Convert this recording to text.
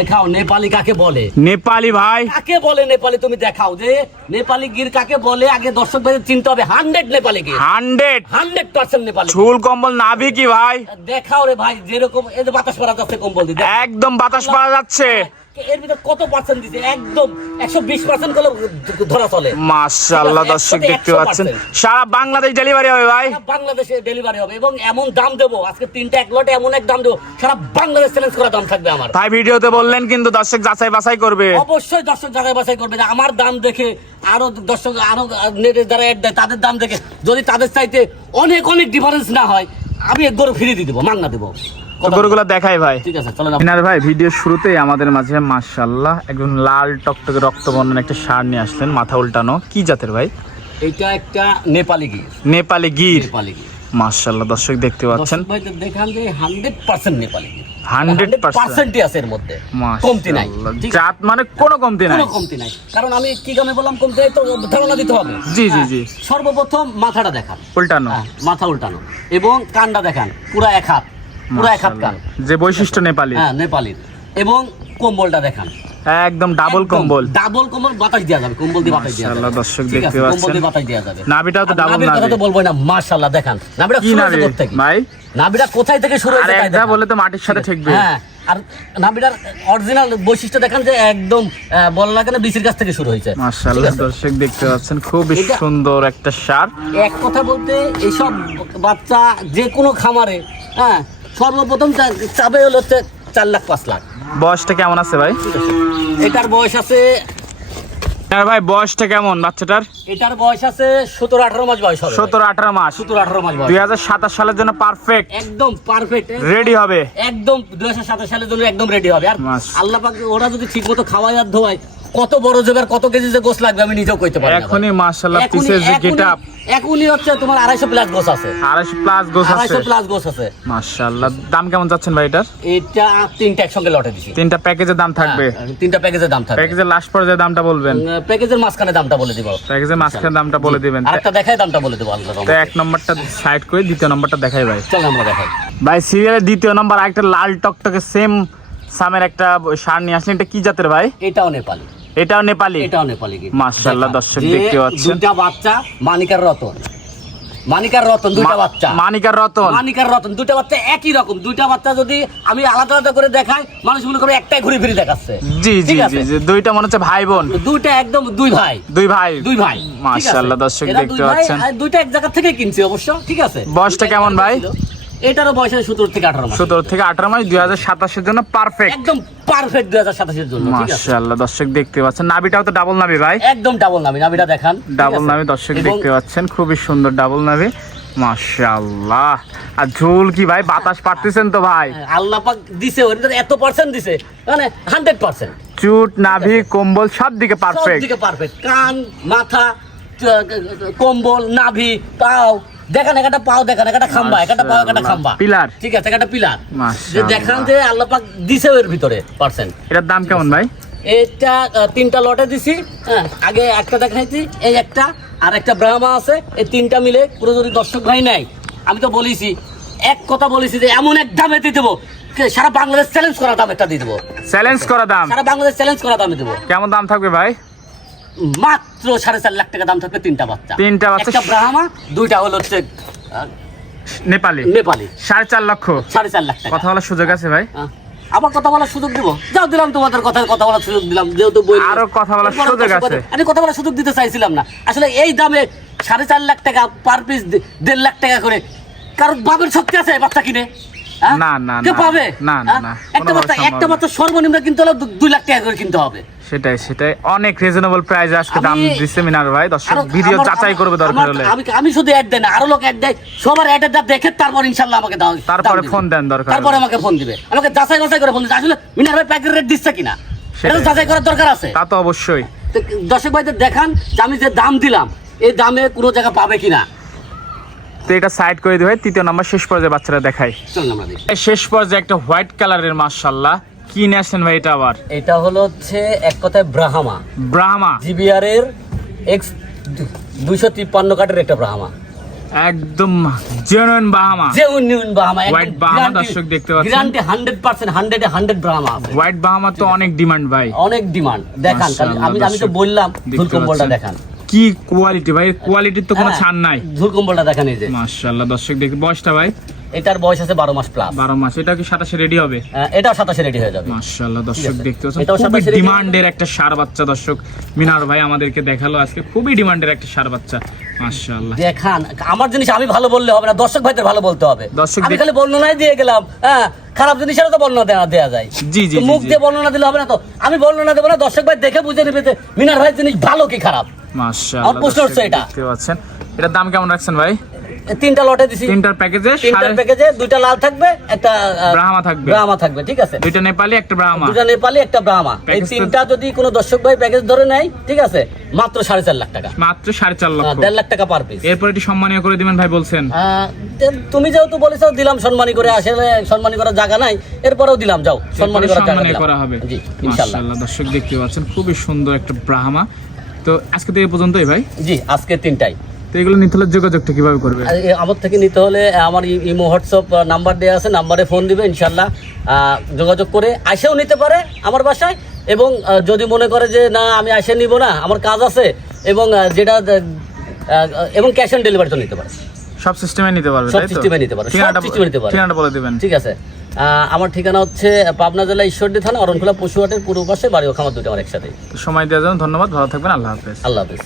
দেখাও নেপালি কাকে বলে, নেপালি ভাই কাকে বলে নেপালি, তুমি দেখাও যে নেপালি গির কাকে বলে। আগে দর্শক ভাইদের চিনতে হবে। 100 নেপালি গির, 100% নেপালি। ঝুল কম্বল নাভি কি ভাই? দেখাও রে ভাই, যেরকম এই যে বাতাস পড়া যাচ্ছে কম্বল দিয়ে, একদম বাতাস পাওয়া যাচ্ছে। এর ভিতর কত পার্সেন্ট দিছে? একদম 120% করে ধরা চলে। মাশাআল্লাহ দর্শক দেখতে পাচ্ছেন, সারা বাংলাদেশ ডেলিভারি হবে ভাই, বাংলাদেশে ডেলিভারি হবে এবং এমন দাম দেবো আজকে 3টা এক লটে, এমন এক দাম দেবো সারা বাংলাদেশ চ্যালেঞ্জ করা দাম থাকবে আমার। তাই ভিডিওতে বললেন, কিন্তু দর্শক যাচাই বাছাই করবে। অবশ্যই দর্শক যাচাই বাছাই করবে যে আমার দাম দেখে আরো দর্শক আরো নেটে যারা অ্যাড দেয় তাদের দাম দেখে যদি তাদের চাইতে অনেক অনেক ডিফারেন্স না হয়, আমি এক গরু ফ্রি দিয়ে দেবো, মাংনা দেবো। গরুগুলো দেখাই ভাই। ঠিক আছে চলেন। মিনার ভাই ভিডিও শুরুতেই আমাদের মাঝে মাশাআল্লাহ একদম লাল টকটকে রক্তবর্ণের একটা ষাঁড় নিয়ে আসলেন, মাথা উল্টানো। কি জাতের ভাই? এটা একটা নেপালি গির। নেপালি গির, নেপালি গির মাশাআল্লাহ দর্শক দেখতে পাচ্ছেন। ভাই দেখান যে 100% নেপালি গির, 100% আছে এর মধ্যে, কমতি নাই। জাত মানে কোনো কমতি নাই, কোনো কমতি নাই। কারণ আমি কি গামে বললাম কমতি নাই, তো ধারণা দিতে হবে। জি জি জি। সর্বপ্রথম মাথাটা দেখান উল্টানো, মাথা উল্টানো, এবং কানটা দেখান পুরো এক হাত, পুরো এক হাত কান, যে বৈশিষ্ট্য নেপালি। হ্যাঁ নেপালির। এবং কম্বলটা দেখান একদম ডাবল কম্বল, ডাবল কম্বল, বাতাস দেওয়া যাবে, কম্বল দিয়ে বাতাস দেওয়া যাবে। মাশাআল্লাহ দর্শক ঠিক আছে, দেখতে কম্বল পাচ্ছেন। দিয়ে বাতাস দেওয়া যাবে। নাভিটাও তো ডাবল নাভির কথা নাভি। তো বলবোই না, মাশাআল্লাহ দেখান নাভিটা কি শুরু নাভি হয়েছে কোথা থেকে ভাই? নাভিটা কোথায় থেকে শুরু আর হয়েছে তাই একটা দেখান। বলে তো মাটির সাথে ঠেকবে। হ্যাঁ, আর নাভিটার অরিজিনাল বৈশিষ্ট্য দেখান যে একদম বললা কেন বিচির কাছ থেকে শুরু হয়েছে। মাশাআল্লাহ দর্শক দেখতে পাচ্ছেন, খুবই সুন্দর একটা ষাঁড়। এক কথা বলতে এইসব বাচ্চা যে কোনো খামারে, হ্যাঁ, সর্বপ্রথম চাবে হলো 4 লাখ 5 লাখ। বয়সটা কেমন আছে ভাই? এটার বয়স আছে, আর ভাই বয়সটা কেমন বাচ্চাটার? এটার বয়স আছে 17-18 মাস বয়স হবে। 17-18 মাস, 17-18 মাস বয়স। 2027 সালের জন্য পারফেক্ট, একদম পারফেক্ট রেডি হবে। একদম 2027 সালের জন্য একদম রেডি হবে। আর মাশাআল্লাহ। আল্লাহ পাক ওরা যদি ঠিকমতো খাওয়ায় আর ধোয়ায়, কত বড় জোগাড় কত কেজি যে গোস লাগবে আমি নিজেও কইতে পারি না। এখনই মাশাআল্লাহ পিসের যে গেটআপ, এখনই হচ্ছে তোমার 250 প্লাস গোস আছে, 250 প্লাস গোস আছে, 250 প্লাস গোস আছে। মাশাআল্লাহ। দাম কেমন যাচ্ছেন ভাই এটার? এটা 3টা একসঙ্গে লটে দিছি। 3টা প্যাকেজের দাম থাকবে? 3টা প্যাকেজের দাম থাকবে। প্যাকেজের লাস্ট পর্যায়ে দামটা বলবেন? প্যাকেজের মাঝখানে দামটা বলে দিব। প্যাকেজের মাঝখানে দামটা বলে দিবেন। আরেকটা দেখাই দামটা বলে দেব আল্লাহ তো রহমতে। 1 নম্বরটা সাইড করে 2য় নম্বরটা দেখাই ভাই। চল আমরা দেখাই। ভাই সিরিয়ালের 2য় নম্বর আরেকটা লাল টকটকে সেম সামের একটা ষাঁড় নিয়ে আসলেন। এটা কি জাতের ভাই? এটাও নেপালি। এটাও নেপালি? এটাও নেপালি। মাশাআল্লাহ দর্শক দেখতে পাচ্ছেন, দুইটা বাচ্চা মানিকার রতন, মানিকার রতন, দুইটা বাচ্চা মানিকার রতন, মানিকার রতন, দুইটা বাচ্চা একই রকম। দুইটা বাচ্চা যদি আমি আলাদা আলাদা করে দেখাই, মানুষ মনে করে একটাই ঘুরে ফিরে দেখাচ্ছে। জি জি ঠিক আছে? জি, দুইটা মনে হচ্ছে ভাই বোন। দুইটা একদম দুই ভাই, দুই ভাই, দুই ভাই। মাশাআল্লাহ দর্শক দেখতে পাচ্ছেন। দুইটা এক জায়গা থেকে কিনছি অবশ্য। ঠিক আছে, বয়সটা কেমন ভাই? এটারও বয়স 17 থেকে 18 মাস। 17 থেকে 18 মাস, 2027 এর জন্য পারফেক্ট, একদম পারফেক্ট 2027 এর জন্য। ঠিক আছে, মাশাআল্লাহ দর্শক দেখতে পাচ্ছেন। নাভিটাও তো ডাবল নাভি ভাই? একদম ডাবল নাভি, নাভিটা দেখান। ডাবল নাভি দর্শক দেখতে পাচ্ছেন, খুবই সুন্দর ডাবল নাভি, মাশাআল্লাহ। আর ঝুল কি ভাই, বাতাস পারতেছেন তো ভাই? আল্লাহ পাক দিছে, ওর ভিতরে এত পার্সেন্ট দিছে, মানে 100%। চুট নাভি কম্বল সব দিকে পারফেক্ট, সবদিকে পারফেক্ট। কান, মাথা, কম্বল, নাভি, পাও দেখান, একটা পাও দেখান, একটা খাম্বা, একটা পাও, একটা খাম্বা, পিলার। ঠিক আছে, একটা পিলার। যে মাশাআল্লাহ। দেখান যে আল্লাহ পাক দিছে এর ভিতরে পার্সেন্ট। এটার দাম কেমন ভাই? এটা 3টা লটে দিছি। হ্যাঁ, আগে একটা দেখাইছি, এই একটা, আর একটা ব্রাহ্মা আছে। এই 3টা মিলে পুরো যদি দর্শক ভাই নাই, আমি তো বলেছি, এক কথা বলেছি যে এমন এক দামে দিয়ে দেবো, সারা বাংলাদেশ চ্যালেঞ্জ করা দাম একটা দিয়ে দেবো। চ্যালেঞ্জ করা দাম? সারা বাংলাদেশ চ্যালেঞ্জ করা দামে দেবো। কেমন দাম থাকবে ভাই? মাত্র 4.5 লাখ টাকা দাম থাকবে 3টা বাচ্চা। 3টা বাচ্চা, একটা ব্রাহ্মা, 2টা হলো হচ্ছে নেপালি। নেপালি। 4.5 লক্ষ, 4.5 লাখ টাকা। কথা বলার সুযোগ আছে ভাই? আবার কথা বলার সুযোগ দিব? যাও, দিলাম তোমাদের কথা বলার সুযোগ দিলাম, যেহেতু বই আরো কথা বলার সুযোগ আছে। আমি কথা বলার সুযোগ দিতে চাইছিলাম না আসলে। এই দামে 4.5 লাখ টাকা পার পিস, 1.5 লাখ টাকা করে, কারণ বাবের শক্তি আছে বাচ্চা কিনে? না না কে পাবে? না না না, একটা বাচ্চা সর্বনিম্ন কিনতে হলে 2 লাখ টাকা করে কিনতে হবে। সেটাই সেটাই, অনেক রিজনেবল প্রাইসে আজকে দাম দিচ্ছে মিনার ভাই। দর্শক ভিডিও যাচাই করবে দরকার হলে। আমি শুধু অ্যাড দেই না, আরো লোক অ্যাড দেয়। সবার অ্যাডের দাম দেখে তারপর ইনশাআল্লাহ আমাকে দাও, তারপরে ফোন দেন দরকার, তারপরে আমাকে ফোন দিবে, আমাকে যাচাই বাছাই করে ফোন দিবে আসলে মিনার ভাই প্যাকেট রেট দিচ্ছে কিনা, এটা তো যাচাই করার দরকার আছে। তা তো অবশ্যই। দর্শক ভাইদের দেখান যে আমি যে দাম দিলাম, এই দামে কোনো জায়গা পাবে কিনা। তো এটা সাইড করে দিই ভাই। 3য় নম্বর শেষ পর্যায়ে বাচ্চারা দেখাই। চলুন আমরা দেখি। শেষ পর্যায়ে একটা হোয়াইট কালারের, মাশাআল্লাহ। কি নিয়ে আসেন ভাই এটা আবার? এটা হলো হচ্ছে এক কথায় ব্রাহ্মা, ব্রাহ্মা জিবিআর এর X 253 কাটের একটা ব্রাহ্মা। একদম জেনুইন ব্রাহ্মা। যে উন্নয়ন ব্রাহ্মা, White Brahma দর্শক দেখতে পাচ্ছেন। গ্যারান্টি 100%, 100 ব্রাহ্মা আছে। হোয়াইট ব্রাহ্মা তো অনেক ডিমান্ড ভাই, অনেক ডিমান্ড। দেখান খালি, আমি তো বললাম ঝুল কম্বলটা দেখান কি কোয়ালিটি ভাই, কোয়ালিটির তো কোনো ছাড় নাই। ঝুল কম্বলটা দেখান এই যে। মাশাআল্লাহ দর্শক দেখতে, বয়সটা ভাই? এটার বয়স আছে 12 মাস প্লাস। 12 মাস। এটা কি 27 রেডি হবে? এটাও 27 রেডি হয়ে যাবে। মাশাআল্লাহ দর্শক দেখতে পাচ্ছেন, এটাও খুবই 27 ডিমান্ডের একটা ষাঁড় বাচ্চা দর্শক মিনার ভাই আমাদেরকে দেখালো আজকে, খুবই ডিমান্ডের একটা ষাঁড় বাচ্চা। মাশাআল্লাহ দেখান, আমার জিনিস আমি ভালো বললে হবে না, দর্শক ভাইদের ভালো বলতে হবে। দর্শক আমি খালি বর্ণনাই দিয়ে গেলাম, হ্যাঁ, খারাপ জিনিসেরও তো বর্ণনা দেওয়া যায়। জি জি তো মুখ দিয়ে বর্ণনা দিলে হবে না, তো আমি বর্ণনা দেবো না, দর্শক ভাই দেখে বুঝে নেবে যে মিনার ভাই জিনিস ভালো কি খারাপ। মাশাআল্লাহ আমার প্রশ্ন হচ্ছে এটা। দেখতে পাচ্ছেন, এটার দাম কেমন রাখছেন ভাই? 3টা লটে দিছি, 3টার প্যাকেজে 3টার প্যাকেজে 2টা লাল থাকবে, একটা ব্রাহ্মা থাকবে, ঠিক আছে? 2টা নেপালি, একটা ব্রাহ্মা। 2টা নেপালি, একটা ব্রাহ্মা। এই 3টা যদি কোনো দর্শক ভাই প্যাকেজ ধরে নেয়, ঠিক আছে, মাত্র 4.5 লাখ টাকা। মাত্র 4.5 লক্ষ, 1.5 লাখ টাকা পার পিস। এরপর এটি সম্মানীয় করে দিবেন ভাই বলছেন। তুমি যেহেতু বলেছো দিলাম সম্মানী করে, আসলে সম্মানী করার জায়গা নাই, এরপরেও দিলাম, যাও সম্মানী করার জায়গা দিলাম। করা হবে জি ইনশাআল্লাহ। মাশাআল্লাহ দর্শক দেখতে পাচ্ছেন, খুবই সুন্দর একটা ব্রাহ্মা। তো আজকে তো এই পর্যন্তই ভাই। জি আজকে 3টাই। তো এগুলো নিতে হলে যোগাযোগটা কিভাবে করবে? আমার থেকে নিতে হলে আমার ইমো হোয়াটসঅ্যাপ নাম্বার দেওয়া আছে, নাম্বারে ফোন দিবে, ইনশাল্লাহ যোগাযোগ করে আসেও নিতে পারে আমার বাসায়। এবং যদি মনে করে যে না আমি আসে নিব না, আমার কাজ আছে, এবং যেটা এবং ক্যাশ অন ডেলিভারি তো নিতে পারে, সব সিস্টেমে নিতে পারবে, সব সিস্টেমে নিতে পারে, সব সিস্টেমে নিতে পারে। ঠিকানাটা বলে দিবেন। ঠিক আছে, আমার ঠিকানা হচ্ছে পাবনা জেলা ঈশ্বরদী থানা অরণখোলা পশুহাটের পূর্ব পাশে, বাড়ি ও খামার দুটো আমার একসাথে। সময় দেওয়ার জন্য ধন্যবাদ, ভালো থাকবেন, আল্লাহ হাফেজ। আল্লাহ হাফেজ।